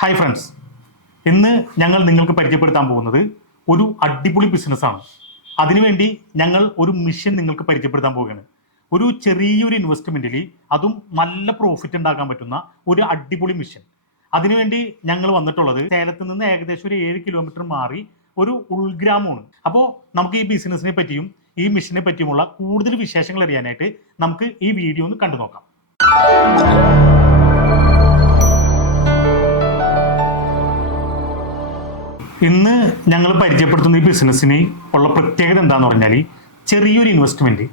Hi friends ഇന്ന് ഞങ്ങൾ നിങ്ങൾക്ക് പരിചയപ്പെടുത്താൻ പോകുന്നത് ഒരു അടിപൊളി ബിസിനസ്സാണ് അതിനുവേണ്ടി ഞങ്ങൾ ഒരു മിഷൻ നിങ്ങൾക്ക് പരിചയപ്പെടുത്താൻ പോവുകയാണ്. ഒരു ചെറിയൊരു ഇൻവെസ്റ്റ്മെന്റിൽ അതും നല്ല പ്രോഫിറ്റ് ഉണ്ടാക്കാൻ പറ്റുന്ന ഒരു അടിപൊളി മിഷൻ അതിനുവേണ്ടി ഞങ്ങൾ വന്നിട്ടുള്ളത് സേലത്ത് നിന്ന് ഏകദേശം ഒരു ഏഴ് കിലോമീറ്റർ മാറി ഒരു ഉൾഗ്രാമമാണ്. അപ്പോൾ നമുക്ക് ഈ ബിസിനസ്സിനെ പറ്റിയും ഈ മിഷനെ പറ്റിയുമുള്ള കൂടുതൽ വിശേഷങ്ങൾ അറിയാനായിട്ട് നമുക്ക് ഈ വീഡിയോ ഒന്ന് കണ്ടു നോക്കാം ഇന്ന് ഞങ്ങൾ പരിചയപ്പെടുത്തുന്ന ഈ ബിസിനസ്സിന് ഉള്ള പ്രത്യേകത എന്താന്ന് പറഞ്ഞാൽ ചെറിയൊരു ഇൻവെസ്റ്റ്മെന്റ്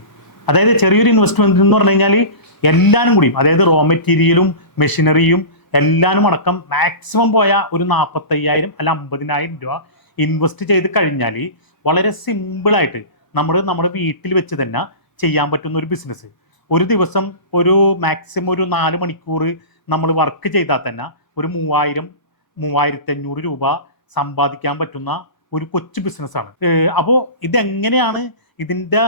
അതായത് ചെറിയൊരു ഇൻവെസ്റ്റ്മെന്റ് എന്ന് പറഞ്ഞു കഴിഞ്ഞാൽ എല്ലാവരും കൂടിയും അതായത് റോ മെറ്റീരിയലും മെഷീനറിയും എല്ലാവരും അടക്കം മാക്സിമം പോയ ഒരു നാൽപ്പത്തയ്യായിരം അല്ല അമ്പതിനായിരം രൂപ ഇൻവെസ്റ്റ് ചെയ്ത് കഴിഞ്ഞാൽ വളരെ സിമ്പിളായിട്ട് നമ്മൾ നമ്മുടെ വീട്ടിൽ വെച്ച് തന്നെ ചെയ്യാൻ പറ്റുന്ന ഒരു ബിസിനസ് ഒരു ദിവസം ഒരു മാക്സിമം ഒരു നാല് മണിക്കൂർ നമ്മൾ വർക്ക് ചെയ്താൽ തന്നെ ഒരു മൂവായിരം മൂവായിരത്തി അഞ്ഞൂറ് രൂപ സമ്പാദിക്കാൻ പറ്റുന്ന ഒരു കൊച്ചു ബിസിനസ്സാണ് അപ്പോൾ ഇതെങ്ങനെയാണ് ഇതിന്റെ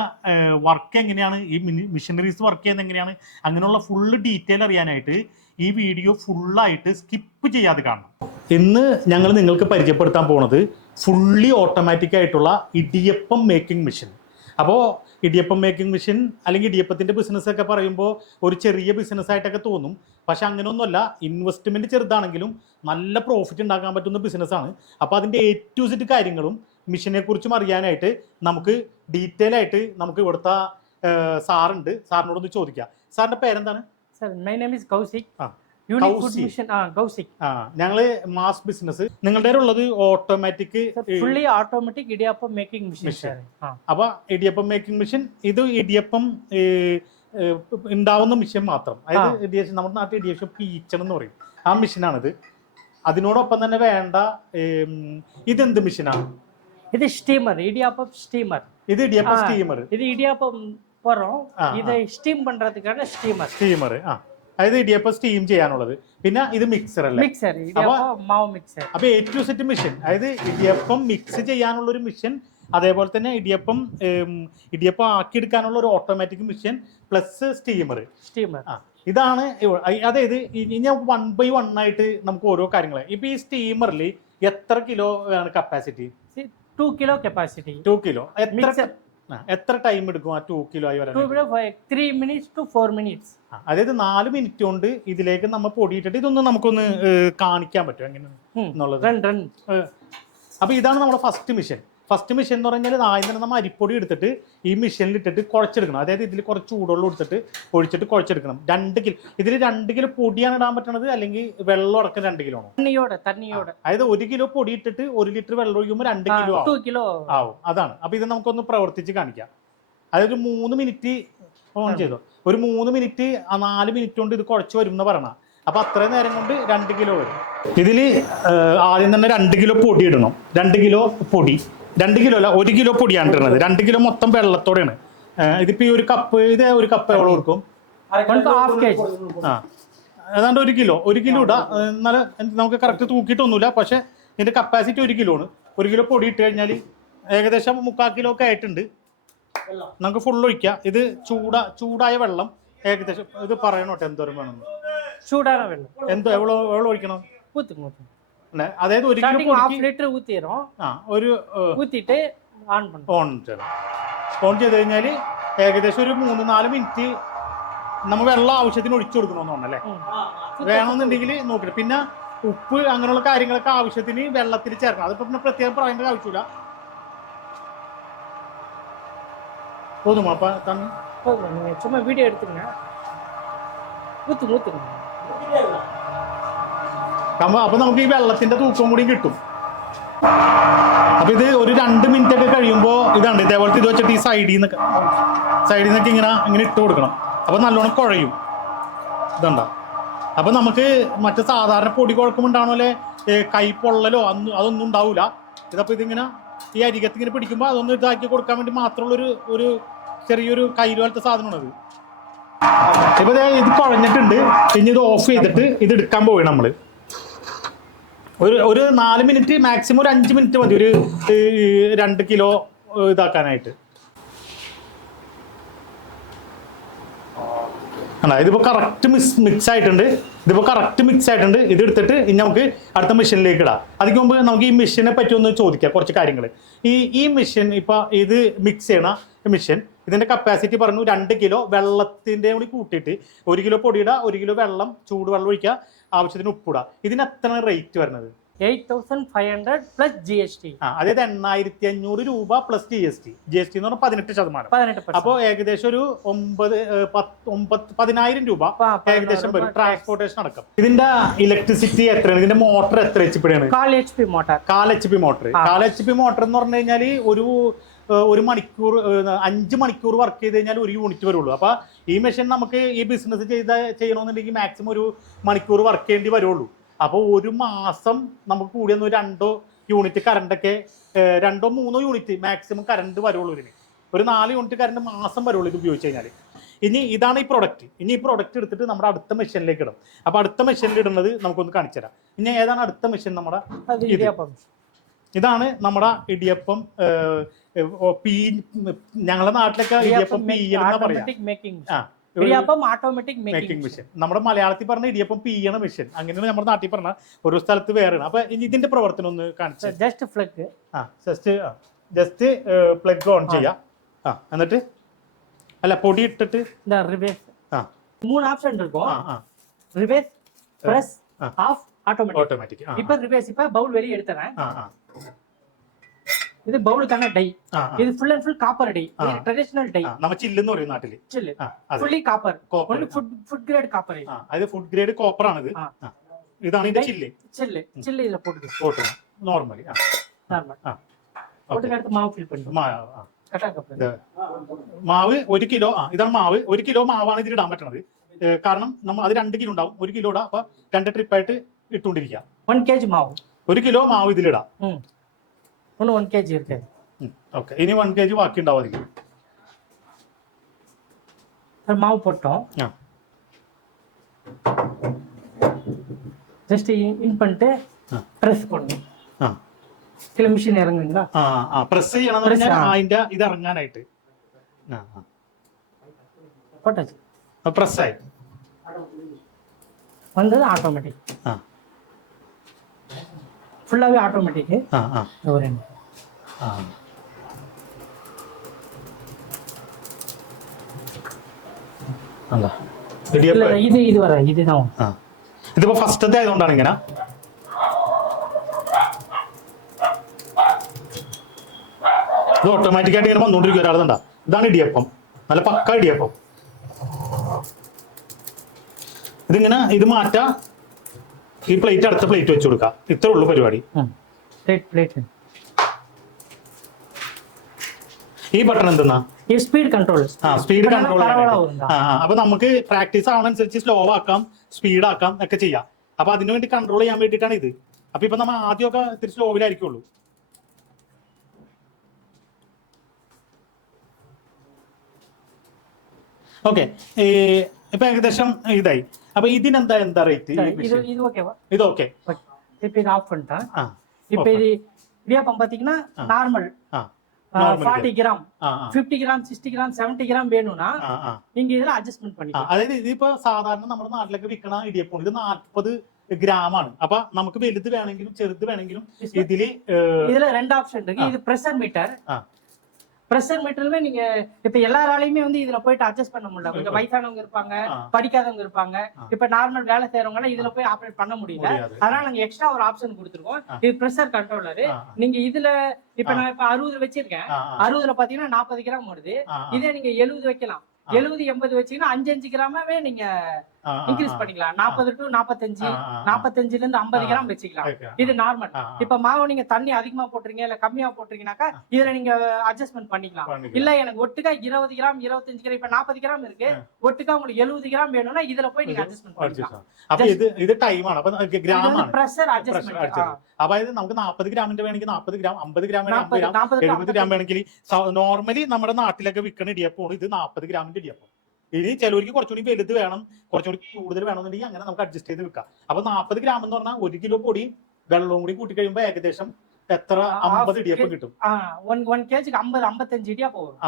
വർക്ക് എങ്ങനെയാണ്? ഈ മിഷനറീസ് വർക്ക് ചെയ്യുന്നത് എങ്ങനെയാണ്? അങ്ങനെയുള്ള ഫുള്ള് ഡീറ്റെയിൽ അറിയാനായിട്ട് ഈ വീഡിയോ ഫുള്ളായിട്ട് സ്കിപ്പ് ചെയ്യാതെ കാണണം. ഇന്ന് ഞങ്ങൾ നിങ്ങൾക്ക് പരിചയപ്പെടുത്താൻ പോകുന്നത് ഫുള്ളി ഓട്ടോമാറ്റിക് ആയിട്ടുള്ള ഇടിയപ്പം മേക്കിംഗ് മെഷീൻ അപ്പോൾ ഇടിയപ്പം മേക്കിംഗ് മെഷീൻ അല്ലെങ്കിൽ ഇടിയപ്പത്തിന്റെ ബിസിനസ് ഒക്കെ പറയുമ്പോൾ ഒരു ചെറിയ ബിസിനസ് ആയിട്ടൊക്കെ തോന്നും. പക്ഷെ അങ്ങനെയൊന്നുമല്ല ഇൻവെസ്റ്റ്മെന്റ് ചെറുതാണെങ്കിലും നല്ല പ്രോഫിറ്റ് ഉണ്ടാക്കാൻ പറ്റുന്ന ബിസിനസ്സാണ് അപ്പോൾ അതിന്റെ എ ടു സെറ്റ് കാര്യങ്ങളും മിഷനെ കുറിച്ചും അറിയാനായിട്ട് നമുക്ക് ഡീറ്റെയിൽ ആയിട്ട് നമുക്ക് ഇവിടുത്തെ സാറുണ്ട് സാറിനോട് ഒന്ന് ചോദിക്കാം. സാറിന്റെ പേരെന്താണ്? ഞങ്ങൾ. Ah, ആ ഞങ്ങൾ മാസ് ബിസിനസ് നിങ്ങളുടെ ഉള്ളത് automatic fully automatic idiyappam making machine. അപ്പൊ ഇടിയപ്പം മേക്കിംഗ് മെഷീൻ ഇത് ഇടിയപ്പം ഉണ്ടാവുന്ന മെഷീൻ മാത്രം അതായത് ആ. ഇടിയപ്പം നമ്മുടെ നാട്ടിൽ ഇടിയപ്പം പീച്ചൺ എന്ന് പറയും ആ മെഷീനാണിത് അതിനോടൊപ്പം തന്നെ വേണ്ട ഏം, ഇതെന്ത് മെഷീനാണ് இது steamer, idiyappam steamer. ഇത് ഇടിയപ്പം ആ. സ്റ്റീമർ இது idiyappam போறோம் ആ, இதை ஸ்டீம் பண்றதுக்கான steamer. സ്റ്റീമർ ആ അതായത് ഇടിയപ്പം സ്റ്റീം ചെയ്യാനുള്ളത് പിന്നെ ഇത് മിക്സർ അല്ലേ Mixer, idiyappam മാവ് mixer. അപ്പൊ എ ടു സെറ്റ് മെഷീൻ അതായത് ഇടിയപ്പം മിക്സ് ചെയ്യാനുള്ള ഒരു മെഷീൻ അതേപോലെ തന്നെ ഇടിയപ്പം ഇടിയപ്പം ആക്കിയെടുക്കാനുള്ള ഒരു automatic machine plus steamer steamer ആ ഇതാണ് അതായത് ഇനി നമുക്ക് വൺ ബൈ വൺ ആയിട്ട് നമുക്ക് ഓരോ കാര്യങ്ങൾ ഇപ്പൊ ഈ സ്റ്റീമറിൽ എത്ര കിലോ ആണ് capacity two kilo capacity. Two kilo എത്ര എത്ര ടൈം എടുക്കും ആ ടു കിലോ ആയി വരാൻ ത്രീ മിനിറ്റ്സ് ടു ഫോർ. ആ, അതായത് നാല് മിനിറ്റ് കൊണ്ട് ഇതിലേക്ക് നമ്മൾ പൊടിയിട്ടിട്ട് ഇതൊന്ന് നമുക്കൊന്ന് കാണിക്കാൻ പറ്റും എങ്ങനെ. എന്നുള്ളത്? അപ്പൊ ഇതാണ് നമ്മുടെ ഫസ്റ്റ് മിഷൻ ഫസ്റ്റ് മിഷൻ എന്ന് പറഞ്ഞാൽ ആദ്യം തന്നെ നമ്മൾ അരിപ്പൊടി എടുത്തിട്ട് ഈ മിഷനിൽ ഇട്ടിട്ട് കുഴച്ചെടുക്കണം. അതായത് ഇതിൽ കുറച്ച് ചൂടുവെള്ളം എടുത്തിട്ട് ഒഴിച്ചിട്ട് കുഴച്ചെടുക്കണം. രണ്ട് കിലോ ഇതിൽ രണ്ട് കിലോ പൊടിയാണ് ഇടാൻ പറ്റണത് അല്ലെങ്കിൽ വെള്ളം അടക്കം രണ്ട് കിലോ ആണോ? തന്നെയോടെ തണ്ണിയോட അതായത് ഒരു കിലോ പൊടി ഇട്ടിട്ട് ഒരു ലിറ്റർ വെള്ളം ഒഴിക്കുമ്പോൾ രണ്ട് കിലോ കിലോ ആവും. അതാണ്. അപ്പൊ ഇത് നമുക്കൊന്ന് പ്രവർത്തിച്ച് കാണിക്കാം. അതായത് മൂന്ന് മിനിറ്റ് ഓൺ ചെയ്തു. ഒരു മൂന്ന് മിനിറ്റ് ആ നാല് മിനിറ്റ് കൊണ്ട് ഇത് കുഴച്ച് വരും എന്ന് പറയണ. അപ്പൊ അത്രയും നേരം കൊണ്ട് രണ്ട് കിലോ വരും. ഇതിൽ ആദ്യം തന്നെ രണ്ട് കിലോ പൊടി ഇടണം. രണ്ട് കിലോ പൊടി. രണ്ട് കിലോ അല്ല ഒരു കിലോ പൊടിയാണ് ഇടുന്നത് രണ്ട് കിലോ മൊത്തം വെള്ളത്തോടെയാണ്. ഇതിപ്പോ ഈ ഒരു കപ്പ് ഇത് ഒരു കപ്പ് എവിടെ കൊടുക്കും? ഏതാണ്ട് ഒരു കിലോ ഒരു കിലോ ഇടാ. എന്നാലും നമുക്ക് കറക്റ്റ് തൂക്കിയിട്ടൊന്നുമില്ല പക്ഷെ ഇതിന്റെ കപ്പാസിറ്റി ഒരു കിലോ ആണ്. ഒരു കിലോ പൊടി ഇട്ട് കഴിഞ്ഞാൽ ഏകദേശം മുക്കാൽ കിലോ ഒക്കെ ആയിട്ടുണ്ട്. നമുക്ക് ഫുൾ ഒഴിക്കാം. ഇത് ചൂടാ ചൂടായ വെള്ളം. ഏകദേശം ഇത് പറയണോട്ടെ എന്തോരം വേണം? ചൂടായ വെള്ളം. എന്തോ എവ്വളോ എവ്വളോ ഒഴിക്കണം? അതായത് ഒരു കിലോ ஸ்டார்டிங் ஹாஃப் പൊടിക്ക് லிட்டர் ஊத்திடுறோம் ആ ഒരു ஊத்திட்டு ஆன் பண்ணுறோம் ഓൺ ചെയ്യണം ഓൺ ചെയ്ത് കഴിഞ്ഞാൽ ഏകദേശം ഒരു മൂന്ന് നാല് മിനിറ്റ് നമ്മൾ വെള്ളം ആവശ്യത്തിന് ഒഴിച്ചു കൊടുക്കണമെന്നുണ്ടല്ലേ വേണമെന്നുണ്ടെങ്കിൽ നോക്കിട്ട് പിന്നെ ഉപ്പ് അങ്ങനെയുള്ള കാര്യങ്ങളൊക്കെ ആവശ്യത്തിന് വെള്ളത്തിൽ ചേർക്കണം അതിപ്പോ പിന്നെ പ്രത്യേകം പറയേണ്ട ആവശ്യമില്ല തോന്നുമോ അപ്പൊ തന്നെ போதும் நீங்க சும்மா வீடியோ எடுத்துங்க ஊத்துங்க ஊத்துங்க അപ്പൊ അപ്പൊ നമുക്ക് ഈ വെള്ളത്തിന്റെ തൂക്കം കൂടി കിട്ടും. അപ്പൊ ഇത് ഒരു രണ്ട് മിനിറ്റ് ഒക്കെ കഴിയുമ്പോൾ ഇതാണ്. ഇതേപോലത്തെ ഇത് വെച്ചിട്ട് ഈ സൈഡിൽ നിന്നൊക്കെ സൈഡിൽ നിന്നൊക്കെ ഇങ്ങനെ ഇങ്ങനെ ഇട്ട് കൊടുക്കണം. അപ്പൊ നല്ലോണം കുഴയും. ഇതുണ്ട? അപ്പൊ നമുക്ക് മറ്റേ സാധാരണ പൊടി കുഴക്കമുണ്ടാവണ കൈ പൊള്ളലോ അന്ന് അതൊന്നും ഉണ്ടാവില്ല ഇതപ്പോ ഇതിങ്ങനെ ഈ അരികത്ത് ഇങ്ങനെ പിടിക്കുമ്പോൾ അതൊന്ന് ഇതാക്കി കൊടുക്കാൻ വേണ്ടി മാത്രമുള്ളൊരു ഒരു ചെറിയൊരു കയ്യിൽ പോലത്തെ സാധനമാണത്. ഇപ്പൊ ഇത് കുഴഞ്ഞിട്ടുണ്ട്. ഇനി ഇത് ഓഫ് ചെയ്തിട്ട് ഇത് എടുക്കാൻ പോവുകയാണ് നമ്മൾ. ഒരു ഒരു നാല് മിനിറ്റ് മാക്സിമം ഒരു അഞ്ച് മിനിറ്റ് മതി. ഒരു രണ്ട് കിലോ ഇതാക്കാനായിട്ട്. അല്ല ഇതിപ്പോ കറക്റ്റ് മിക്സ് മിക്സ് ആയിട്ടുണ്ട്. ഇതിപ്പോ കറക്റ്റ് മിക്സ് ആയിട്ടുണ്ട്. ഇത് എടുത്തിട്ട് ഇനി നമുക്ക് അടുത്ത മെഷീനിലേക്ക് ഇടാം. അതിന് മുമ്പ് നമുക്ക് ഈ മെഷീനെ പറ്റി ഒന്ന് ചോദിക്കാം കുറച്ച് കാര്യങ്ങൾ ഈ ഈ മെഷീൻ ഇപ്പൊ ഇത് മിക്സ് ചെയ്യണ മെഷീൻ ഇതിന്റെ കപ്പാസിറ്റി പറഞ്ഞു രണ്ട് കിലോ വെള്ളത്തിന്റെ കൂടി കൂട്ടിയിട്ട് ഒരു കിലോ പൊടിയിടുക ഒരു കിലോ വെള്ളം ചൂട് വെള്ളം ഒഴിക്കുക ആവശ്യത്തിന് ഉപ്പിടുക ഇതിന് എത്ര റേറ്റ് വരുന്നത്? Eight thousand five hundred plus G S T ആ അതായത് എണ്ണായിരത്തി അഞ്ഞൂറ് രൂപ plus G S T G S T എന്ന് പറഞ്ഞാൽ പതിനെട്ട് ശതമാനം. പതിനെട്ട് അപ്പോൾ ഏകദേശം ഒരു ഒമ്പത് പത്ത് പതിനായിരം രൂപ ഏകദേശം വരും. ട്രാൻസ്പോർട്ടേഷൻ അടക്കം. ഇതിന്റെ ഇലക്ട്രിസിറ്റി എത്രയാണ്? ഇതിന്റെ മോട്ടർ എത്ര എച്ച് പി ആണ് കാൽ എച്ച് പി മോട്ടർ കാൽ എച്ച് പി മോട്ടർ കാൽ എച്ച് പി മോട്ടർ എന്ന് പറഞ്ഞു കഴിഞ്ഞാൽ ഒരു ഒരു മണിക്കൂർ അഞ്ച് മണിക്കൂർ വർക്ക് ചെയ്ത് കഴിഞ്ഞാൽ ഒരു യൂണിറ്റ് വരുള്ളൂ. അപ്പൊ ഈ മെഷീൻ നമുക്ക് ഈ ബിസിനസ് ചെയ്ത ചെയ്യണമെന്നുണ്ടെങ്കിൽ മാക്സിമം ഒരു മണിക്കൂർ വർക്ക് ചെയ്യേണ്ടി വരുള്ളൂ. അപ്പോൾ ഒരു മാസം നമുക്ക് കൂടി ഒന്ന് രണ്ടോ യൂണിറ്റ് കറണ്ടൊക്കെ രണ്ടോ മൂന്നോ യൂണിറ്റ് മാക്സിമം കറണ്ട് വരുള്ളൂ ഇതിന്. ഒരു നാല് യൂണിറ്റ് കറണ്ട് മാസം വരുള്ളൂ ഇത് ഉപയോഗിച്ച് കഴിഞ്ഞാൽ ഇനി ഇതാണ് ഈ പ്രൊഡക്റ്റ് ഇനി ഈ പ്രൊഡക്റ്റ് എടുത്തിട്ട് നമ്മുടെ അടുത്ത മെഷീനിലേക്ക് ഇടും. അപ്പോൾ അടുത്ത മെഷീനിൽ ഇടുന്നത് നമുക്കൊന്ന് കാണിച്ചു തരാം ഇനി ഏതാണ് അടുത്ത മെഷീൻ നമ്മുടെ ഇതാണ് നമ്മുടെ ഇടിയപ്പം ഏഹ്, ഏഹ്, ഓ, പീ ഞങ്ങളുടെ നാട്ടിലൊക്കെ ഇടിയപ്പം പീയെന്ന പറയാം ഓട്ടോമാറ്റിക് മേക്കിംഗ് ആ idiyappam automatic making making machine നമ്മുടെ മലയാളത്തിൽ പറഞ്ഞ ഇടിയപ്പം പീയണ മെഷീൻ അങ്ങനെയാണ് നമ്മുടെ നാട്ടിൽ പറഞ്ഞ ഓരോ സ്ഥലത്ത് വേറെയാണ് അപ്പൊ ഇനി ഇതിന്റെ പ്രവർത്തനം ഒന്ന് കാണിച്ചു ജസ്റ്റ് ഫ്ലഗ് ആ ജസ്റ്റ് ജസ്റ്റ് പ്ലഗ് ഓൺ ചെയ്യാം ആ എന്നിട്ട് അല്ല പൊടി ഇട്ടിട്ട് இந்த ரிவேஸ் ആ மூணு ஆப்ஷன் இருக்கும் ആ ആ ரிவேஸ் press ah. Of automatic automatic ആ இப்ப ரிவேஸ் இப்ப பவுல் வெளிய எடுத்துறேன் ഇത് ബൗൾക്കാണ് ഡൈ ഇത് full and full copper die traditional die നമ്മൾ ചില്ലെന്ന് പറയും നാട്ടിൽ. ചില്ല്. Fully copper food food grade copper അതായത് ഫുഡ് ഗ്രേഡ് കോപ്പർ ആണ് ഇതാണ് ഇതിന്റെ ചില്ല്. ചില്ല്. ചില്ല ഇതിലെ പൊട്ട് നോർമലി നോർമൽ മാവ് ഫിൽ മാവ് ഒരു കിലോ ആ ഇതാണ് മാവ്. ഒരു കിലോ മാവാണ് ഇതിൽ ഇടാൻ പറ്റണത്. കാരണം നമ്മൾ അത് രണ്ട് കിലോ ഉണ്ടാവും. ഒരു കിലോ ഇടാം. അപ്പൊ രണ്ട് ട്രിപ്പായിട്ട് ഇട്ടുകൊണ്ടിരിക്കാം. വൺ കെ ജി മാവ്. ഒരു കിലോ മാവ് ഇതിലിടാം ஒன்று ஒன் கேஜி இருக்கு ഓക്കെ ഇനി വൺ കെ ജി ബാക്കി ഉണ്ടാവും അതിൽ சார் மாவு போட்டோம் ആ ஜஸ்ட் இன் பண்ணிட்டு ஆ. ப்ரெஸ் பண்ணணும் ആ கீழே மிஷின் இறங்குங்களா ആ ആ പ്രസ് ചെയ്യണം Press, ആ. അതിന്റെ ഇത് ഇറങ്ങാനായിട്ട് ആ போட்டாச்சு പ്രസ് ആയി வந்தது ஆட்டோமேட்டிக் ആ ஃபுல்லாகவே ஆட்டோமேட்டிக்கு ആ ആ ஒரு ரெண்டு ആ അല്ല இல்லை ഇടിയപ്പം இது இது வர இதுதான் ആ ഇതിപ്പോ ഫസ്റ്റത്തെ ആയതുകൊണ്ടാണ് ഇങ്ങനെ ഇത് ഓട്ടോമാറ്റിക് ആയിട്ട് ഇങ്ങനെ വന്നുകൊണ്ടിരിക്കും ഒരാളുണ്ടാ ഇതാണ് ഇടിയപ്പം നല്ല പക്ക ഇടിയപ്പം ഇതിങ്ങനെ ഇത് മാറ്റാ ഈ പ്ലേറ്റ് അടുത്ത പ്ലേറ്റ് വെച്ച് കൊടുക്കാം. ഇത്രേ ഉള്ളൂ പരിപാടി. ഈ ബട്ടൺ എന്തെന്നാ? ഈ സ്പീഡ് കൺട്രോൾ ആ സ്പീഡ് കൺട്രോൾ അപ്പൊ നമുക്ക് പ്രാക്ടീസ് ആവണനുസരിച്ച് സ്ലോ ആക്കാം സ്പീഡ് ആക്കാം ഒക്കെ ചെയ്യാം. അപ്പൊ അതിനു വേണ്ടി കൺട്രോൾ ചെയ്യാൻ വേണ്ടിട്ടാണ് ഇത്. അപ്പൊ ഇപ്പൊ നമ്മൾ ആദ്യമൊക്കെ തിരിച്ച് സ്ലോവിലായിരിക്കുള്ളൂ ഓക്കെ ഇപ്പൊ ഏകദേശം ഇതായി അപ്പൊ ഇതിനെന്താ എന്താ റേറ്റ് இது இது ஓகேவா ഇത് ഓക്കെ ஓகே இப்போ இது ஆஃப் பண்ணிட்டேன் ആ இப்போ இது இடியாப்பம் பார்த்தீங்கன்னா நார்மல் ആ normal ஃபார்ட்டி கிராம் ആ ആ fifty gram sixty gram seventy gram வேணும்னா ആ ആ நீங்க இதில் அட்ஜஸ்ட்மெண்ட் ആ, பண்ணிக்கலாம் അതായത് ഇതിപ്പോ സാധാരണ നമ്മുടെ നാട്ടിലൊക്കെ വിൽക്കണ ഇടിയപ്പം ഇത് നാൽപ്പത് ഗ്രാമാണ് അപ്പൊ നമുക്ക് വലുത് വേണമെങ്കിലും ചെറുത് വേണമെങ്കിലും ഇതില് ഏഹ്, இதுல ரெண்டு ஆப்ஷன் இருக்கு ஆ. இது ப்ரெஷர் மீட்டர் ஆ. ப்ரெஷர் மெட்டீரியலுமே நீங்க இப்ப எல்லாராலையுமே வந்து இதுல போயிட்டு அட்ஜஸ்ட் பண்ண முடியல. கொஞ்சம் வயசானவங்க இருப்பாங்க படிக்காதவங்க இருப்பாங்க. இப்ப நார்மல் வேலை செய்யறவங்க இதுல போய் ஆப்ரேட் பண்ண முடியல. அதனால நாங்க எக்ஸ்ட்ரா ஒரு ஆப்ஷன் கொடுத்துருக்கோம். இது ப்ரெஷர் கண்ட்ரோலரு நீங்க இதுல இப்ப நான் இப்ப அறுபது வச்சிருக்கேன். அறுபதுல பாத்தீங்கன்னா நாற்பது கிராம் வருது இதே நீங்க எழுபது வைக்கலாம். எழுபது எண்பது வச்சீங்கன்னா அஞ்சு அஞ்சு கிராமவே நீங்க இன்க்ரீஸ் ആ, பண்ணிக்கலாம் நாற்பது டு நாற்பத்தஞ்சு ആ, ആ, ആ. நாற்பத்தஞ்சுல இருந்து ஐம்பது ஆ. கிராம் வச்சுக்கலாம் okay. இது நார்மல் ആ, ആ, இப்ப மாவு நீங்க தண்ணி அதிகமா போட்டுறீங்க இல்ல கம்மியா போட்டுறீங்கனாக்கா இதுல நீங்க அட்ஜஸ்ட்மெண்ட் பண்ணிக்கலாம் பண்ணிக்கலாம். இல்ல எனக்கு ஒட்டுக்கா இருபது கிராம் இருபத்தஞ்சு கிராம் இப்ப நாற்பது கிராம் இருக்கு ஆ. ஒட்டுக்கா உங்களுக்கு எழுபது கிராம் வேணும்னா இதுல போய் நீங்க ഇത് அட்ஜஸ்ட்மெண்ட் adjust பண்ணிக்கலாம் ആണ്. അപ്പൊ ഇത് ഇത് ടൈമാണ് അപ്പൊ ഗ്രാമാണ് பிரஷர் പ്രഷർ அட்ஜஸ்ட்மெண்ட் അടിച്ചത് അതായത് നമുക്ക് നാൽപ്പത് ഗ്രാമിന്റെ വേണമെങ്കിൽ നാൽപ്പത് ഗ്രാം അമ്പത് ഗ്രാം വേണമെങ്കിൽ അമ്പത് நாற்பது ഗ്രാം நாற்பது എഴുപത് ഗ്രാം വേണമെങ്കിൽ നോർമലി നമ്മുടെ നാട്ടിലൊക്കെ വിൽക്കുന്ന ഇടിയപ്പമാണ് ഇത് നാൽപ്പത് ഗ്രാമിന്റെ ഇടിയപ്പം ഇനി ചിലവർക്ക് കുറച്ചുകൂടി വലുത് വേണം കുറച്ചുകൂടി കൂടുതൽ വേണമെന്നുണ്ടെങ്കിൽ അങ്ങനെ നമുക്ക് അഡ്ജസ്റ്റ് ചെയ്ത് വെക്കാം. അപ്പൊ നാൽപ്പത് ഗ്രാം എന്ന് പറഞ്ഞാൽ ഒരു കിലോ പൊടി വെള്ളവും കൂടി കൂട്ടി കഴിയുമ്പോൾ ഏകദേശം എത്ര അമ്പത് ഇടിയപ്പം കിട്ടും?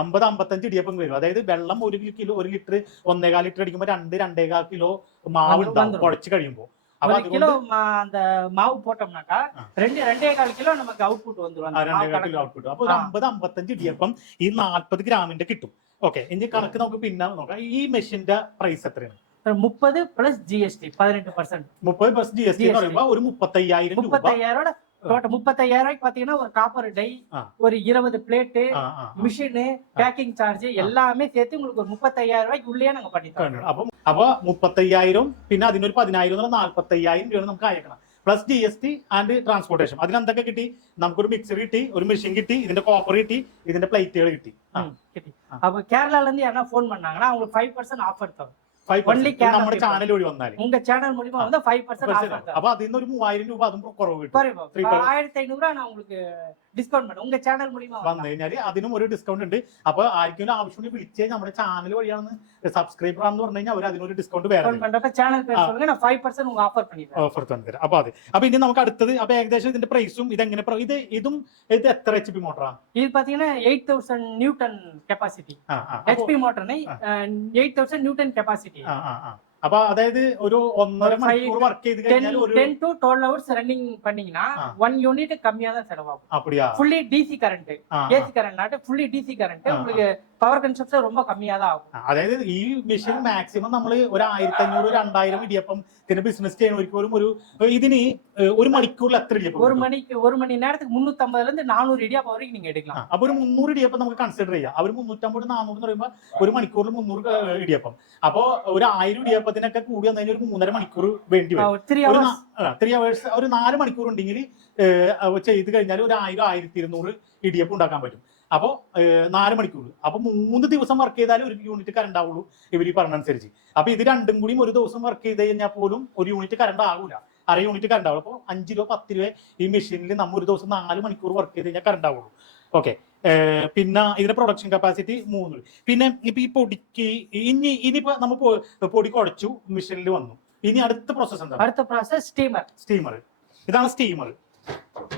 അമ്പത് അമ്പത്തഞ്ച് ഇടിയപ്പം വരും. അതായത് വെള്ളം ഒരു കിലോ ഒരു ലിറ്റർ ഒന്നേകാൽ ലിറ്റർ അടിക്കുമ്പോൾ രണ്ട് രണ്ടേകാൽ കിലോ മാവ് ഉണ്ടാവും കുഴച്ച് കഴിയുമ്പോൾ ஒரு അതുകൊണ്ട് கிலோ மா- அந்த மாவு போட்டோம்னாக்கா ஆ. ரெண்டு ரெண்டே கால் கிலோ நமக்கு அவுட்புட் வந்துரும் ആ அந்த மாவு രണ്ടേകാൽ கணக்கு. കിലോ ഔട്ട്പുട്ട് അപ്പൊ ഒരു ആ. അമ്പത് അമ്പത്തഞ്ച് ഇടിയപ്പം ഈ നാല്പത് ഗ്രാമിന്റെ കിട്ടും ഓക്കെ ഇനി കണക്ക് നമുക്ക് പിന്നെ നോക്കാം ഈ മെഷീന്റെ പ്രൈസ് എത്രയാണ് முப்பது பிளஸ் ஜிஎஸ்டி பதினெட்டு பர்சன்ட் മുപ്പത് പ്ലസ് ജി എസ് ടി എന്ന് GST. പറയുമ്പോൾ ഒരു മുപ്പത്തയ്യായിരം രൂപ முப்பத்தையாயிரம் டோட்டல் முப்பத்தையாயிரம் ரூபாய்க்கு பாத்தீங்கன்னா ஒரு காப்பர் டை ஆ. ஒரு இருபது பிளேட்டு ആ, ആ, ആ. மிஷினு பேக்கிங் சார்ஜ் எல்லாமே சேர்த்து உங்களுக்கு ஒரு முப்பத்தையாயிரம் ரூபாய்க்கு உள்ளே நாங்க பண்ணி தரோம் കാണണം. അപ്പം അപ്പൊ മുപ്പത്തയ്യായിരം പിന്നെ അതിനൊരു പതിനായിരം എന്നുള്ള നാല്പത്തയ്യായിരം രൂപയാണ് നമുക്ക് അയക്കണം plus G S T and transportation അതിനെന്തൊക്കെ കിട്ടി നമുക്കൊരു മിക്സർ കിട്ടി ഒരു മെഷീൻ കിട്ടി ഇതിന്റെ കോപ്പർ കിട്ടി ഇതിന്റെ പ്ലേറ്റുകൾ കിട്ടി ம், கிட்டி. ஆ. அப்ப கேரளால இருந்து யாரா ஃபோன் பண்ணாங்கன்னா அவங்களுக்கு ஃபைவ் பர்சன்ட் ஆஃபர் தரும் ഫൈവ് Only Kerala നമ്മുടെ people. ചാനൽ വഴി വന്നാൽ உங்க சேனல் மூலியமா வந்து ஃபைவ் பர்சன்ட் ஆஃபர் தரும் അപ്പൊ അതിൽ നിന്ന് ഒരു മൂവായിരം രൂപ അതും കുറവ് കിട്ടും குறைவு. Three per- ஆயிரத்தி ஐநூறு ரூபாய் நான் உங்களுக்கு டிஸ்கவுண்ட் பண்ணேன் உங்க சேனல் மூலியமா വന്നു കഴിഞ്ഞാൽ അതിനും ഒരു ഡിസ്കൗണ്ട് ഉണ്ട് അപ്പൊ ആർക്കെങ്കിലും ആവശ്യമുണ്ടെങ്കിൽ വിളിച്ചേ നമ്മുടെ ചാനൽ വഴിയാണ് സബ്സ്ക്രൈബർ ആണെന്ന് പറഞ്ഞു കഴിഞ്ഞാൽ അവർ അതിനൊരു ഡിസ്കൗണ്ട് വേറെ ஃபோன் பண்றப்ப சேனல் பேர் ஆ. சொல்லுங்க நான் ஃபைவ் பர்சன்ட் உங்க ஆஃபர் பண்ணிடுறேன் ഓഫർ തന്നിത്തരാം അപ്പൊ അത് അപ്പൊ ഇനി നമുക്ക് അടുത്തത് അപ്പൊ ഏകദേശം ഇതിന്റെ പ്രൈസും ഇത് എങ്ങനെ പ്ര- ഇത് ഇതും ഇത് എത്ര എച്ച് പി മോട്ടറാ இது பாத்தீங்கன்னா எயிட் தௌசண்ட் நியூட்டன் கெப்பாசிட்டி ആ ആ അപ്പൊ- ஹெச்பி மோட்டர்னு எயிட் தௌசண்ட் நியூட்டன் கெப்பாசிட்டி ആ, ആ, ആ. അപ്പൊ അതായത് ഒരു ഒന്നര ഒരു five- മണിക്കൂർ വർക്ക് ചെയ്ത് டென் കഴിഞ്ഞാൽ ഒരു ten to twelve hours running பண்ணீங்கன்னா ஆ. ஒன் யூனிட் கம்மியா தான் செலவாகும் அப்படியா ஃபுல்லி டிசி கரண்ட் ആ, ആ. ஏசி கரண்ட் நாட்டு ஃபுல்லி டிசி கரண்ட் ஆ, உங்களுக்கு பவர் கன்சப்ஷன் ரொம்ப கம்மியா தான் ஆகும் ആ, അതായത് ഈ മെഷീൻ മാക്സിമം നമ്മൾ ഒരു ആയിരത്തി അഞ്ഞൂറ് രണ്ടായിരം ഇടിയപ്പം ഇതിന് ബിസിനസ് ചെയ്യുന്നവർക്ക് പോലും ഒരു ഇതിന് ഏഹ്, ഒരു മണിക്കൂറിൽ എത്ര ഇടിയപ്പം ஒரு കിട്ടും? மணிக்கு ஒரு மணி நேரத்துக்கு முன்னூத்தி ஐம்பதுல இருந்து நானூறு இடியாப்பம் வரைக்கும் நீங்க ആ, எடுக்கலாம் അപ്പൊ ഒരു മുന്നൂറ് ഇടിയപ്പം നമുക്ക് കൺസിഡർ ചെയ്യാം അവർ മുന്നൂറ്റമ്പത് നാനൂറ് എന്ന് പറയുമ്പോൾ ഒരു മണിക്കൂറിൽ മുന്നൂറ് ക- ഇടിയപ്പം അപ്പോ ഒരു ആയിരം ഇടിയപ്പത്തിനൊക്കെ കൂടി വന്നതിന് ഒരു മൂന്നര മണിക്കൂർ വേണ്ടി വരും த்ரீ ഒരു ஹவர்ஸ் ത്രീ അവേഴ്സ് ഒരു നാല് മണിക്കൂർ ഉണ്ടെങ്കിൽ ചെയ്ത് കഴിഞ്ഞാൽ ഒരു ആയിരം ആയിരത്തി ഇരുന്നൂറ് ഇടിയപ്പം ഉണ്ടാക്കാൻ പറ്റും അപ്പോൾ നാല് മണിക്കൂർ അപ്പോൾ മൂന്ന് ദിവസം വർക്ക് ചെയ്താലും ഒരു യൂണിറ്റ് കറണ്ട് ആവുള്ളൂ ഇവർ ഈ പറഞ്ഞനുസരിച്ച് അപ്പോൾ ഇത് രണ്ടും കൂടിയും ഒരു ദിവസം വർക്ക് ചെയ്ത് കഴിഞ്ഞാൽ പോലും ഒരു യൂണിറ്റ് കറണ്ട് ആവില്ല അര യൂണിറ്റ് കറണ്ട് ആവുള്ളൂ അപ്പോൾ അഞ്ച് രൂപ പത്ത് രൂപ ഈ മെഷീനിൽ നമ്മൾ ഒരു ദിവസം നാല് മണിക്കൂർ വർക്ക് ചെയ്ത് കഴിഞ്ഞാൽ കറണ്ട് ആവുള്ളൂ. ഓക്കെ പിന്നെ ഇതിന്റെ പ്രൊഡക്ഷൻ കപ്പാസിറ്റി മൂന്ന്. പിന്നെ ഇപ്പൊ ഈ പൊടിക്ക് ഇനി ഇനിയിപ്പോ നമ്മൾ പൊടി കുടച്ചു മെഷീനിൽ വന്നു. ഇനി അടുത്ത പ്രോസസ് എന്താ? അടുത്ത പ്രോസസ് സ്റ്റീമർ സ്റ്റീമർ ഇതാണ് സ്റ്റീമർ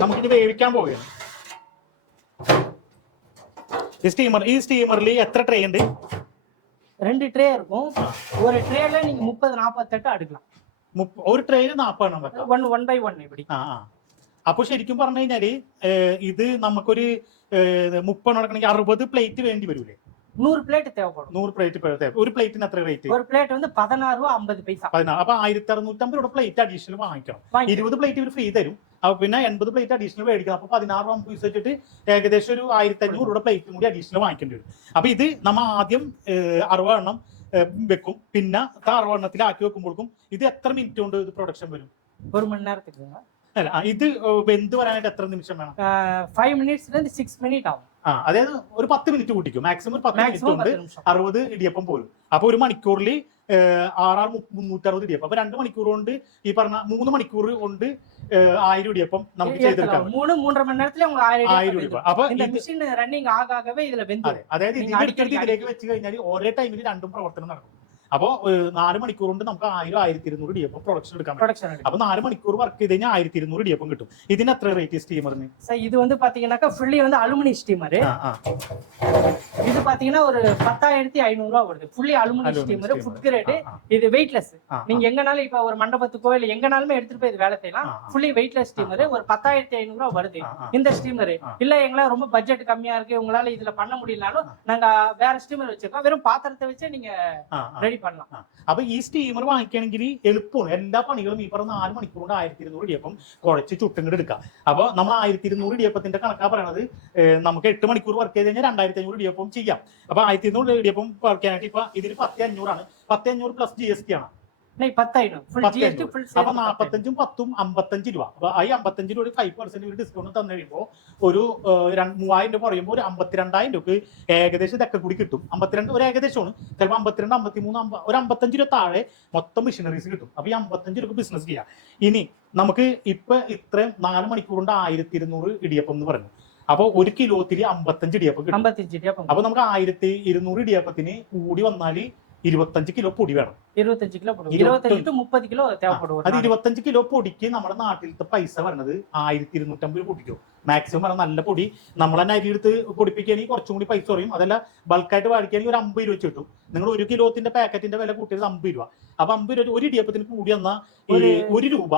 നമുക്കിത് വേവിക്കാൻ പോവുകയാണ്. ഈ സ്റ്റീമർ ഈ സ്റ്റീമറിൽ എത്ര ട്രേ ഉണ്ട് ரெண்டு ட்ரே இருக்கும் ஒரு ட்ரேல நீங்க முப்பது நாற்பத்தெட்டு அடுக்கலாம் മുപ്പ- ഒരു ട്രേയിൽ നാൽപ്പതെണ്ണം വെക്കാം ஒன் ஒன் பை ஒன் இப்படி ആ ആ അപ്പൊ ശരിക്കും പറഞ്ഞു കഴിഞ്ഞാല് ഏഹ്, ഇത് നമുക്കൊരു ഏഹ്, മുപ്പെണ്ണം നടക്കണമെങ്കിൽ അറുപത് പ്ലേറ്റ് വേണ്ടി വരൂലേ நூறு பிளேட் தேவைப்படும் നൂറ് പ്ലേറ്റ് ഒരു പ്ലേറ്റിന് എത്ര റേറ്റ് ஒரு பிளேட் வந்து பதினாறு ரூபா ஐம்பது பைசா പതിനാറ് അപ്പൊ ആയിരത്തി അറുന്നൂറ്റമ്പത് രൂപ പ്ലേറ്റ് അഡീഷണൽ വാങ്ങിക്കണം வாங்கி ഇരുപത് പ്ലേറ്റ് ഇവർ ഫ്രീ തരും അപ്പൊ പിന്നെ എൺപത് പ്ലേറ്റ് അഡീഷണൽ മേടിക്കണം. അപ്പൊ പതിനാറ് റൗണ്ട് പീസ് വെച്ചിട്ട് ഏകദേശം ഒരു ആയിരത്തി അഞ്ഞൂറ് രൂപ പ്ലേറ്റ് കൂടി അഡീഷണൽ വാങ്ങിക്കേണ്ടി വരും. അപ്പൊ ഇത് നമ്മൾ ആദ്യം അറുപത് വെക്കും. പിന്നെ അറുപത് എണ്ണത്തിൽ ആക്കി വെക്കുമ്പോഴേക്കും ഇത് എത്ര മിനിറ്റ് കൊണ്ട് ഇത് പ്രൊഡക്ഷൻ വരും? ഒരു മണിനേരത്തേക്ക് അല്ല ഇത് വെന്ത് വരാനായിട്ട് എത്ര നിമിഷം വേണം? ഫൈവ് മിനിറ്റ്സ് സിക്സ് മിനിറ്റ് ആവും. അതായത് ഒരു പത്ത് മിനിറ്റ് കൂട്ടിക്കും. മാക്സിമം ഒരു പത്ത് മിനിറ്റ് കൊണ്ട് അറുപത് ഇടിയപ്പം പോലും അപ്പൊ ഒരു മണിക്കൂറിൽ ആർ ആർ മുന്നൂറ്ററുപത് ഇടിയപ്പം. അപ്പൊ രണ്ട് മണിക്കൂർ കൊണ്ട് ഈ പറഞ്ഞ മൂന്ന് മണിക്കൂർ കൊണ്ട് ആയിരം ഇടിയപ്പം നമുക്ക് ചെയ്തെടുക്കാം മൂന്ന് മൂന്നര മണിനേരത്തിലെ ആയിരം അപ്പൊ അതായത് ഇതിലേക്ക് വെച്ച് കഴിഞ്ഞാൽ ഒരേ ടൈമിൽ രണ്ടും പ്രവർത്തനം നടക്കും. അപ്പോ ഏഹ്, നാല് മണിക്കൂർ കൊണ്ട് നമുക്ക് ആയിരം ആയിരത്തി ഇരുന്നൂറ് ഇടിയപ്പം പ്രൊഡക്ഷൻ എടുക്കാൻ പറ്റും ப்ரொடக்ஷன் അപ്പൊ നാല് മണിക്കൂർ വർക്ക് ചെയ്ത് കഴിഞ്ഞാൽ ആയിരത്തി ഇരുന്നൂറ് ഇടിയപ്പം കിട്ടും ഇതിന് എത്ര റേറ്റ് സ്റ്റീമറിന് சார் இது வந்து பாத்தீங்கன்னாக்கா ஃபுல்லி வந்து அலுமினி ஸ்டீமர் ആ ആ இது பாத்தீங்கன்னா ஒரு பத்தாயிரத்தி ஐநூறு ரூபா வருது fully alumni Aluminum steamer steamer. Food grade ആ, இது வெயிட்லெஸ் ആ, ആ. நீங்க எங்கனாலும் இப்ப ஒரு மண்டபத்துக்கோ இல்ல எங்கனாலுமே எடுத்துட்டு போய் இது வேலை செய்யலாம் ஆ, ஆ. ஃபுல்லி வெயிட்லெஸ் ஸ்டீமர் ஒரு பத்தாயிரத்தி ஐநூறு ரூபா வருது ആ, ആ. இந்த ஸ்டீமர் ஆ. இல்ல எங்களால ரொம்ப பட்ஜெட் கம்மியா இருக்கு உங்களால இதுல பண்ண முடியலனாலும் ஆ. நாங்க வேற ஸ்டீமர் வச்சிருக்கோம் வெறும் பாத்திரத்தை வச்சே நீங்க ആ, ആ. ரெடி വെണ്ണ അപ്പൊ ഈ സ്റ്റീമർ വാങ്ങിക്കണമെങ്കിൽ എളുപ്പമാണ്. എല്ലാ പണികളും ഈ പറഞ്ഞ നാല് മണിക്കൂർ കൊണ്ട് ആയിരത്തി ഇരുന്നൂറ് ഇടിയപ്പം കുഴച്ച് ചുട്ടും കൂടെ എടുക്കാം. അപ്പൊ നമ്മൾ ആയിരത്തി ഇരുന്നൂറ് ഇടിയപ്പത്തിന്റെ കണക്കാ പറയണത്. നമുക്ക് എട്ട് മണിക്കൂർ വർക്ക് ചെയ്ത് കഴിഞ്ഞാൽ രണ്ടായിരത്തി അഞ്ഞൂറ് ഇടിയപ്പം ചെയ്യാം. അപ്പൊ ആയിരത്തി ഇരുന്നൂറ് ഇടിയപ്പം വർക്ക് ചെയ്യാനായിട്ട് ഇപ്പൊ ഇതിൽ പത്ത് അഞ്ഞൂറാണ് പത്ത് അഞ്ഞൂറ് പ്ലസ് ജി എസ് ടി ആണ്. അപ്പൊ പത്തും അമ്പത്തഞ്ച് രൂപ. അപ്പൊ ഈ അമ്പത്തഞ്ച് രൂപ ഫൈവ് പെർസെന്റ് ഒരു ഡിസ്കൗണ്ട് തന്നു കഴിയുമ്പോൾ ഒരു മൂവായിരം രൂപ പറയുമ്പോൾ ഒരു അമ്പത്തിരണ്ടായിരം രൂപ ഏകദേശം ഇതൊക്കെ കൂടി കിട്ടും. അമ്പത്തിരണ്ട് ഒരു ഏകദേശമാണ്. ചിലപ്പോൾ അമ്പത്തിരണ്ട് അമ്പത്തി മൂന്ന് ഒരു അമ്പത്തഞ്ച് രൂപ താഴെ മൊത്തം മിഷനറീസ് കിട്ടും. അപ്പൊ ഈ അമ്പത്തഞ്ച് രൂപ ബിസിനസ് ചെയ്യാം. ഇനി നമുക്ക് ഇപ്പൊ ഇത്രയും നാല് മണിക്കൂർ കൊണ്ട് ആയിരത്തി ഇരുന്നൂറ് ഇടിയപ്പം എന്ന് പറഞ്ഞു അപ്പൊ ഒരു കിലോത്തിൽ അമ്പത്തഞ്ച് ഇടിയപ്പം കിട്ടും. അപ്പൊ നമുക്ക് ആയിരത്തി ഇരുന്നൂറ് ഇടിയപ്പത്തിന് കൂടി വന്നാൽ ഇരുപത്തഞ്ച് കിലോ പൊടി വേണം இருபத்தஞ்சு கிலோ போடும் இருபத்தஞ்சு. இருபத்தஞ்சு டு முப்பது கிலோ தேவைப்படும் ஒரு അത് நாளைக்கு. ഇരുപത്തഞ്ച് കിലോ പൊടിക്ക് നമ്മുടെ നാട്ടിലത്തെ പൈസ പറഞ്ഞത് ആയിരത്തി ഇരുന്നൂറ്റമ്പത് രൂപ പൊടിക്കും മാക്സിമം പറഞ്ഞ നല്ല പൊടി നമ്മൾ തന്നെ അരി എടുത്ത് പൊടിപ്പിക്കുകയാണെങ്കിൽ കുറച്ചും കൂടി പൈസ കുറയും അതല്ല ബൾക്കായിട്ട് മേടിക്കുകയാണെങ്കിൽ ഒരു അമ്പത് രൂപ വെച്ച് കിട്ടും നിങ്ങൾ ഒരു കിലോത്തിന്റെ പാക്കറ്റിന്റെ വില കൂട്ടിയത് അമ്പത് രൂപ അപ്പൊ അമ്പത് രൂപ ഒരു ഇടിയപ്പത്തിന് കൂടി വന്നാൽ ഒരു- ഒരു രൂപ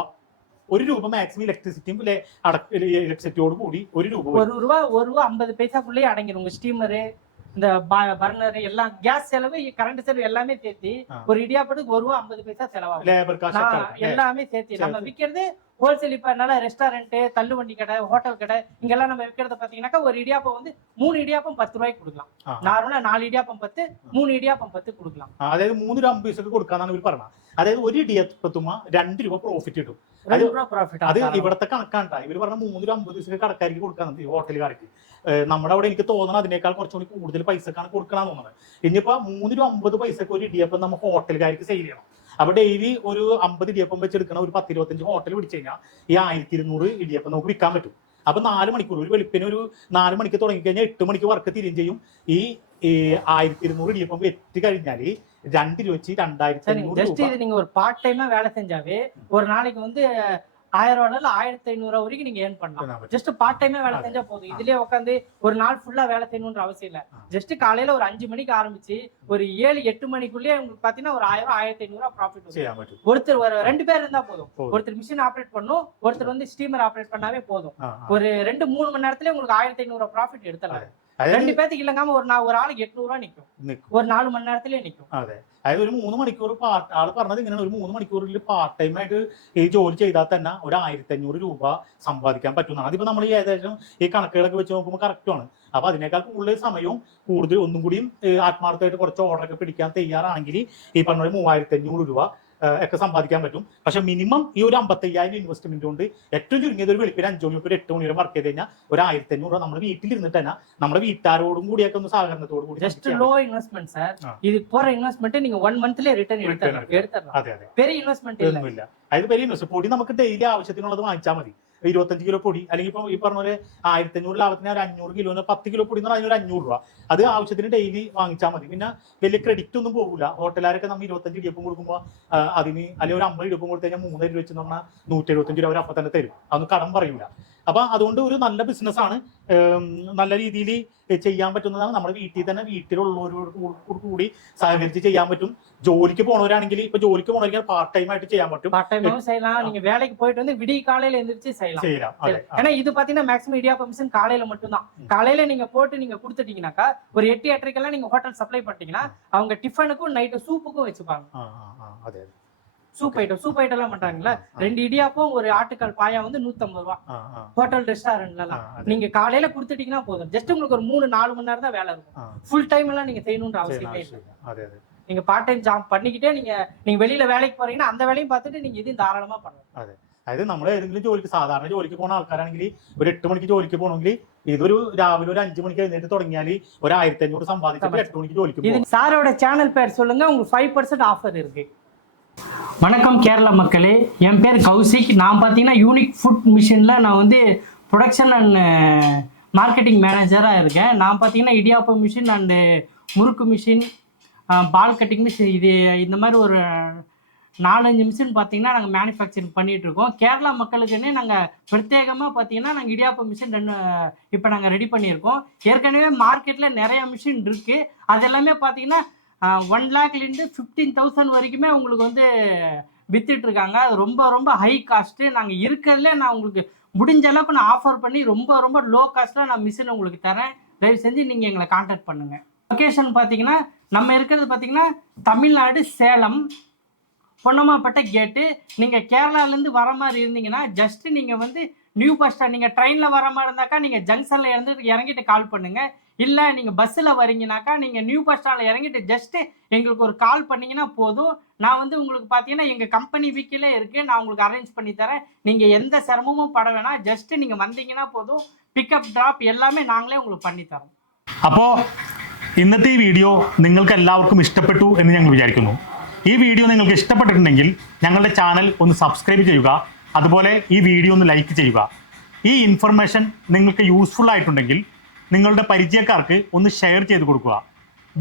ഒരു രൂപ മാക്സിമം ഇലക്ട്രിസിറ്റിയും ഇലക്ട്രിസിറ്റിയോട് കൂടി ഒരു രൂപ വരും. ஒரு ரூபா ஒரு ரூபா ஐம்பது பைசாக்குள்ளேயே அடங்கிடும் உங்க ஸ்டீமரு இந்த பர்னர் எல்லாம் கேஸ் செலவு கரண்ட் செலவு எல்லாமே சேர்த்து ஆ. ஒரு இடியாப்பத்துக்கு ஒரு ரூபா ஐம்பது பைசா செலவாகும் ലേബർ കാശ് ഒക്കെ நான் ആൾക്കാര്. எல்லாமே சேர்த்து நம்ம விக்கிறது ஹோல்சேல் இப்ப என்னால ரெஸ்டாரண்ட் தள்ளுவண்டி கடை ஹோட்டல் கடை இங்கெல்லாம் நம்ம விற்கிறத பாத்தீங்கன்னாக்கா ஒரு இடியாப்பம் வந்து மூணு இடியாப்பம் பத்து ரூபாய்க்கு கொடுக்கலாம் ആ. நார்மலா நாலு இடியாப்பம் பத்து மூணு இடியாப்பம் பத்து கொடுக்கலாம் ആ, അതായത് മൂന്ന് രൂപ അമ്പത് പൈസക്ക് കൊടുക്കാന്നാണ് ഇവർ പറഞ്ഞത് അതായത് ഒരു ഇടിയപ്പത്തുമ്മ രണ്ട് രൂപ പ്രോഫിറ്റ് കിട്ടും ரெண்டு ரூபா ப்ராஃபிட் അത് ഇവിടത്തെ കണക്കാണ്ട. ഇവർ ഇവർ പറഞ്ഞ മൂന്ന് രൂപ അമ്പത് ദിവസം കടക്കാർക്ക് കൊടുക്കാൻ ഈ ഹോട്ടലുകാർക്ക് നമ്മുടെ അവിടെ എനിക്ക് തോന്നണം അതിനേക്കാൾ കുറച്ചുകൂടി കൂടുതൽ പൈസക്കാണ് കൊടുക്കണം തോന്നുന്നത് ഇനിയിപ്പോ മൂന്ന് രൂപ അമ്പത് പൈസക്ക് ഒരു ഇടിയപ്പം നമ്മൾ ഹോട്ടലുകാർക്ക് സെയിൽ ചെയ്യണം. അപ്പൊ ഡെയിലി ഒരു അമ്പത് ഇടിയപ്പം വെച്ചെടുക്കണം ഒരു പത്ത് ഇരുപത്തഞ്ച് ഹോട്ടൽ പിടിച്ചു കഴിഞ്ഞാൽ ഈ ആയിരത്തി ഇരുന്നൂറ് ഇടിയപ്പം നമുക്ക് വിൽക്കാൻ പറ്റും. അപ്പൊ നാല് മണിക്കൂർ ഒരു വെളുപ്പിന് ഒരു നാല് മണിക്ക് തുടങ്ങി കഴിഞ്ഞാൽ എട്ട് മണിക്ക് വർക്ക് തിരിയും ചെയ്യും. ഈ ആയിരത്തി ഇരുന്നൂറ് ഇടിയപ്പം എത്തി കഴിഞ്ഞാൽ இது രൂപ വെച്ച് രണ്ടായിരത്തി ജസ്റ്റ് ഇത് நீங்க ஒரு பார்ட் டைமா வேலை செஞ்சாவே ஒரு நாளைக்கு வந்து ஆயிரம் ரூபா இல்ல ஆயிரத்தி ஐநூறு ரூபா வரைக்கும் நீங்க ஏர்ன் பண்ணலாம். ஜஸ்ட் பார்ட் டைமே வேலை செஞ்சா போதும். இதுலயே உட்காந்து ஒரு நாள் ஃபுல்லா வேலை செய்யணும்ன்ற அவசியம் இல்ல. ஜஸ்ட் காலையில ஒரு அஞ்சு மணிக்கு ஆரம்பிச்சு ஒரு ஏழு எட்டு மணிக்குள்ளேயே உங்களுக்கு பாத்தீங்கன்னா ஒரு ஆயிரம் ஆயிரத்தி ஐநூறு ரூபா ப்ராஃபிட் ஒருத்தர் ஒரு ரெண்டு பேர் இருந்தா போதும். ஒருத்தர் மிஷின் ஆப்ரேட் பண்ணும் ஒருத்தர் வந்து ஸ்டீமர் ஆப்ரேட் பண்ணாவே போதும். ஒரு ரெண்டு மூணு மணி நேரத்துல உங்களுக்கு ஆயிரத்தி ஐநூறு ரூபா ப்ராஃபிட் எடுத்தலாம் ரெண்டு பேத்துக்கு இல்லங்காம ஒரு நான் ஒரு ஆளுக்கு எட்நூறு ரூபா நிக்கும் നിക്കും. ஒரு நாலு மணி நேரத்திலே நிக்கும் അതെ അതായത് ഒരു മൂന്ന് മണിക്കൂർ പാർട്ട് ആള് പറഞ്ഞത് ഇങ്ങനെ ഒരു മൂന്ന് മണിക്കൂറിൽ പാർട്ട് ടൈം ആയിട്ട് ഈ ജോലി ചെയ്താൽ തന്നെ ഒരു ആയിരത്തി അഞ്ഞൂറ് രൂപ സമ്പാദിക്കാൻ പറ്റുന്നതാണ് അതിപ്പോ നമ്മൾ ഈ ഏകദേശം ഈ കണക്കുകളൊക്കെ വെച്ച് നോക്കുമ്പോൾ കറക്റ്റാണ് അപ്പൊ അതിനേക്കാൾ കൂടുതൽ സമയവും കൂടുതൽ ഒന്നും കൂടിയും ഏഹ്, ആത്മാർത്ഥമായിട്ട് കുറച്ച് ഓർഡറൊക്കെ പിടിക്കാൻ തയ്യാറാണെങ്കിൽ ഈ പറഞ്ഞ പോലെ മൂവായിരത്തി അഞ്ഞൂറ് രൂപ ഏഹ്, ഒക്കെ സമ്പാദിക്കാൻ പറ്റും പക്ഷെ മിനിമം ഈ ഒരു അമ്പത്തയ്യായിരം ഇൻവെസ്റ്റ്മെന്റ് കൊണ്ട് ഏറ്റവും ചുരുങ്ങിയത് ഒരു വെളുപ്പിന് അഞ്ചു മണി ഒരു എട്ട് മണി വരെ വർക്ക് ചെയ്ത് കഴിഞ്ഞാൽ ഒരു ആയിരത്തി അഞ്ഞൂറ് രൂപ നമ്മൾ വീട്ടിലിരുന്നിട്ട് തന്നെ നമ്മുടെ വീട്ടുകാരോടും കൂടിയൊക്കെ ഒന്ന് സഹകരണത്തോടു കൂടി ஜஸ்ட் ചെയ്യാൻ லோ இன்வெஸ்ட்மெண்ட் சார் ஆ. இதுக்கு போற இன்வெஸ்ட்மெண்ட் நீங்க ஒன் மந்த்லயே ரிட்டர்ன் Return எடுத்துடலாம் எடுக்கலாம். எடுத்துடலாம் അതെ അതെ பெரிய இன்வெஸ்ட்மெண்ட் இல்ல ഒന്നുമില്ല അതായത് വലിയ ഇൻവെസ്റ്റ് പൊടി നമുക്ക് ഡെയിലി ആവശ്യത്തിനുള്ളത് വാങ്ങിച്ചാൽ മതി ഇരുപത്തഞ്ച് കിലോ പൊടി അല്ലെങ്കിൽ ഇപ്പൊ ഈ പറഞ്ഞ പോലെ ആയിരത്തി അഞ്ഞൂറ് ലാഭത്തിന് ഒരു അഞ്ഞൂറ് കിലോന് പത്ത് കിലോ പൊടി എന്ന് പറഞ്ഞാൽ ഒരു അഞ്ഞൂറ് രൂപ. അത് ആവശ്യത്തിന് ഡെയിലി വാങ്ങിച്ചാൽ മതി. പിന്നെ വലിയ ക്രെഡിറ്റ് ഒന്നും പോകില്ല ഹോട്ടലുകാരൊക്കെ നമ്മൾ ഇരുപത്തഞ്ച് ഇടിയപ്പം കൊടുക്കുമ്പോൾ അതിന് അല്ലെങ്കിൽ ഒരു അമ്പത് ഇടിയപ്പം കൊടുത്തു കഴിഞ്ഞാൽ മൂന്നര രൂപ വെച്ച് പറഞ്ഞാൽ നൂറ്റി എഴുപത്തഞ്ച് രൂപ അവർ അപ്പം തന്നെ തരും. അതൊന്നും കടം പറയൂല. അപ്പൊ അതുകൊണ്ട് ഒരു നല്ല ബിസിനസ് ആണ് ഏം, നല്ല രീതിയിൽ ചെയ്യാൻ പറ്റുന്നതാണ് നമ്മുടെ വീട്ടിൽ തന്നെ വീട്ടിലുള്ളവരോട് കൂ- കൂടി സഹകരിച്ച് ചെയ്യാൻ പറ്റും ജോലിക്ക് പോണവരാണെങ്കിൽ ഇപ്പൊ ജോലിക്ക് പോണവർക്ക് പാർട്ട് ടൈം ആയിട്ട് ചെയ്യാൻ പറ്റും பார்ட் டைமாவும் செய்யலாம் நீங்க வேலைக்கு போயிட்டு வந்து விடிய காலையில எந்திரிச்சு செய்யலாம் ചെയ്യാം അതെ ஏன்னா இது பாத்தீங்கன்னா மேக்ஸிமம் இடியாப்பம் மிஷின் காலையில மட்டும்தான் ம். காலையில நீங்க போட்டு நீங்க கொடுத்துட்டீங்கன்னாக்கா ஒரு எட்டு எட்டரைக்கெல்லாம் நீங்க ஹோட்டல் சப்ளை பண்ணிட்டீங்கன்னா அவங்க டிஃபனுக்கும் நைட்டு சூப்புக்கும் வச்சுப்பாங்க ആ, ആ, ആ, അതെ சூப் ஐட்டம் சூப் ஐட்டம் எல்லாம் பண்றாங்கல்ல ரெண்டு இடியாப்பம் ஒரு ஆட்டுக்கால் பாயா வந்து நூத்தம்பது ரூபா ആ, ആ, ஹோட்டல் ரெஸ்டாரண்ட்ல ആ, எல்லாம் അതെ. நீங்க காலையில கொடுத்துட்டீங்கன்னா போதும் ஜஸ்ட் உங்களுக்கு ஒரு மூணு நாலு மணி நேரம் தான் வேலை இருக்கும் ആ, ஃபுல் டைம் எல்லாம் நீங்க செய்யணும்ன்ற ചെയ്യണം, அவசியமே இல்லை ആവശ്യമില്ല. അതെ അതെ நீங்க பார்ட் டைம் ஜாப் பண்ணிக்கிட்டே நீங்க நீங்க வெளியில வேலைக்கு போறீங்கன்னா அந்த வேலையும் பார்த்துட்டு நீங்க இதையும் தாராளமா பண்ணலாம் അതായത് നമ്മൾ ഏതെങ്കിലും ജോലിക്ക് സാധാരണ ജോലിക്ക് പോകുന്ന ആൾക്കാരാണെങ്കിൽ ഒരു എട്ട് മണിക്ക് ജോലിക്ക് പോകണമെങ്കിൽ ഇതൊരു രാവിലെ ഒരു അഞ്ചു മണിക്ക് എഴുന്നേറ്റ് തുടങ്ങിയാൽ ഒരു ആയിരത്തി അഞ്ഞൂറ് സമ്പാദിച്ചിട്ട് എട്ട് മണിക്ക് ജോലിക്ക് இது പോകും சாரோட சேனல் பேர் சொல்லுங்க உங்களுக்கு ஃபைவ் பர்சன்ட் ஆஃபர் இருக்கு வணக்கம் கேரளா மக்களே. என் பேர் கௌசிக். நான் பார்த்தீங்கன்னா யூனிக் ஃபுட் மிஷினில் நான் வந்து ப்ரொடக்ஷன் அண்ட் மார்க்கெட்டிங் மேனேஜராக இருக்கேன். நான் பார்த்தீங்கன்னா idiyappam machine and uh, murukku machine ball cutting machine இது இந்த மாதிரி ஒரு uh, நாலஞ்சு மிஷின் பார்த்தீங்கன்னா நாங்கள் மேனுஃபேக்சரிங் பண்ணிகிட்ருக்கோம் கேரளா மக்களுக்குன்னே நாங்கள் பிரத்யேகமாக பார்த்தீங்கன்னா நாங்கள் இடியாப்பம் மிஷின் ரெண்டு uh, இப்போ நாங்கள் ரெடி பண்ணியிருக்கோம். ஏற்கனவே மார்க்கெட்டில் நிறையா மிஷின் இருக்குது அது எல்லாமே பார்த்தீங்கன்னா ஒன் லேக்லேருந்து ஃபிஃப்டீன் தௌசண்ட் வரைக்குமே உங்களுக்கு வந்து வித்துட்டு இருக்காங்க. அது ரொம்ப ரொம்ப ஹை காஸ்ட்டு நாங்கள் இருக்கிறதுல நான் உங்களுக்கு முடிஞ்ச அளவுக்கு நான் ஆஃபர் பண்ணி ரொம்ப ரொம்ப லோ காஸ்ட்டில் நான் மிஷின் உங்களுக்கு தரேன். தயவு செஞ்சு நீங்கள் எங்களை காண்டாக்ட் பண்ணுங்கள் லொக்கேஷன் பார்த்தீங்கன்னா நம்ம இருக்கிறது பார்த்தீங்கன்னா தமிழ்நாடு சேலம் பொன்னம்மாப்பட்ட கேட்டு நீங்கள் கேரளாலேருந்து வர மாதிரி இருந்தீங்கன்னா ஜஸ்ட்டு நீங்கள் வந்து நியூ பஸ் ஸ்டாண்ட் நீங்கள் ட்ரெயினில் வர மாதிரி இருந்தாக்கா நீங்கள் ஜங்ஷனில் இருந்து இறங்கிட்டு கால் பண்ணுங்கள் இல்லை நீங்கள் பஸ்ஸில் வரீங்கனாக்கா நீங்கள் நியூ பஸ் ஸ்டாண்டில் இறங்கிட்டு ஜஸ்ட்டு எங்களுக்கு ஒரு கால் பண்ணீங்கன்னா போதும் நான் வந்து உங்களுக்கு பார்த்தீங்கன்னா எங்கள் கம்பெனி வீக்கிலே இருக்குது நான் உங்களுக்கு அரேஞ்ச் பண்ணி தரேன் நீங்கள் எந்த சிரமமும் பட வேணாம் ஜஸ்ட்டு நீங்கள் வந்தீங்கன்னா போதும் പിക്കപ്പ് ഡ്രോപ്പ് എല്ലാമേ നാങ്ങളെ உங்களுக்கு பண்ணி തരും അപ്പോൾ ഇന്നത്തെ ഈ വീഡിയോ നിങ്ങൾക്ക് എല്ലാവർക്കും ഇഷ്ടപ്പെട്ടു എന്ന് ഞങ്ങൾ വിചാരിക്കുന്നു ഈ വീഡിയോ നിങ്ങൾക്ക് ഇഷ്ടപ്പെട്ടിട്ടുണ്ടെങ്കിൽ ഞങ്ങളുടെ ചാനൽ ഒന്ന് സബ്സ്ക്രൈബ് ചെയ്യുക അതുപോലെ ഈ വീഡിയോ ഒന്ന് ലൈക്ക് ചെയ്യുക. ഈ ഇൻഫർമേഷൻ നിങ്ങൾക്ക് യൂസ്ഫുൾ ആയിട്ടുണ്ടെങ്കിൽ നിങ്ങളുടെ പരിചയക്കാർക്ക് ഒന്ന് ഷെയർ ചെയ്ത് കൊടുക്കുക.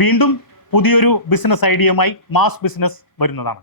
വീണ്ടും പുതിയൊരു ബിസിനസ് ഐഡിയയുമായി മാസ് ബിസിനസ് വരുന്നതാണ്.